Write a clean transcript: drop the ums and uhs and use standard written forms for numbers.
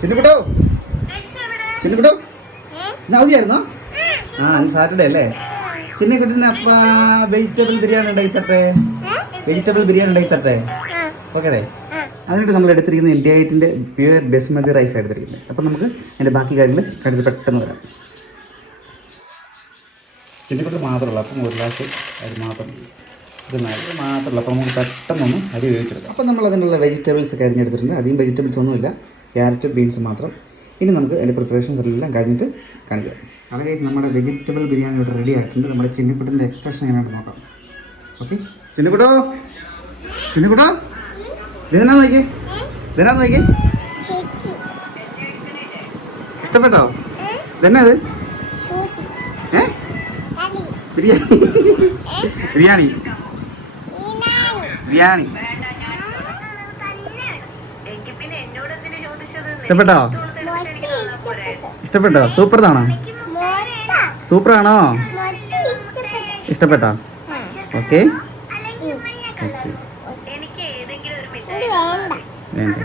ചിന്നുകുട്ടോ ചിന്നുകുട്ടോ ഇന്ന് അവധിയായിരുന്നോ? ആ ഇന്ന് സാറ്റർഡേ അല്ലേ? ചിന്നുകുട്ടിന് അപ്പ വെജിറ്റബിൾ ബിരിയാണി ഉണ്ടാക്കി തട്ടെ. വെജിറ്റബിൾ ബിരിയാണി ഉണ്ടാക്കി തട്ടെ. ഓക്കെ. അതിനായിട്ട് നമ്മൾ എടുത്തിരിക്കുന്നത് ഇന്ത്യ ഗേറ്റിൻ്റെ പ്യുവർ ബസ്മതി റൈസ് എടുത്തിരിക്കുന്നത്. അപ്പം നമുക്ക് അതിൻ്റെ ബാക്കി കാര്യങ്ങൾ കണ്ടിട്ട് പെട്ടെന്ന് വരാം. ചിന്നുകുട്ടി മാത്രമല്ല, അപ്പം ഒരു ഗ്ലാസ് അരി മാത്രം ഇത് മാത്രമല്ല. അപ്പോൾ നമുക്ക് പെട്ടെന്നൊന്ന് അരി ഉപയോഗിച്ചെടുക്കാം. അപ്പോൾ നമ്മൾ അതിനുള്ള വെജിറ്റബിൾസ് ഒക്കെ അരിഞ്ഞെടുത്തിട്ടുണ്ട്. അധികം വെജിറ്റബിൾസ് ഒന്നുമില്ല, ക്യാരറ്റ് ബീൻസ് മാത്രം. ഇനി നമുക്ക് അതിൻ്റെ പ്രിപ്പറേഷൻസ് എല്ലാം കഴിഞ്ഞിട്ട് കാണിക്കാം. വളരെ നമ്മുടെ വെജിറ്റബിൾ ബിരിയാണി ഇവിടെ റെഡി ആയിട്ടുണ്ട്. നമ്മുടെ ചിന്നുകുട്ടിൻ്റെ എക്സ്പ്രഷൻ എങ്ങനെയാണെന്ന് നോക്കാം. ഓക്കെ ചിന്നുകുട്ടോ, ചിന്നുകുട്ടോ ഇതിനാ നോക്കി, ഇതിനാ നോക്കി. ഇഷ്ടപ്പെട്ടോ? ഇതെന്നാ അത്? ബിരിയാണി ബിരിയാണി ബിരിയാണി ഇഷ്ടപ്പെട്ടോ? ഇഷ്ടപ്പെട്ടോ? സൂപ്പറാണോ? സൂപ്പറാണോ? ഇഷ്ടപ്പെട്ടോ? ഓക്കെ. വേണ്ട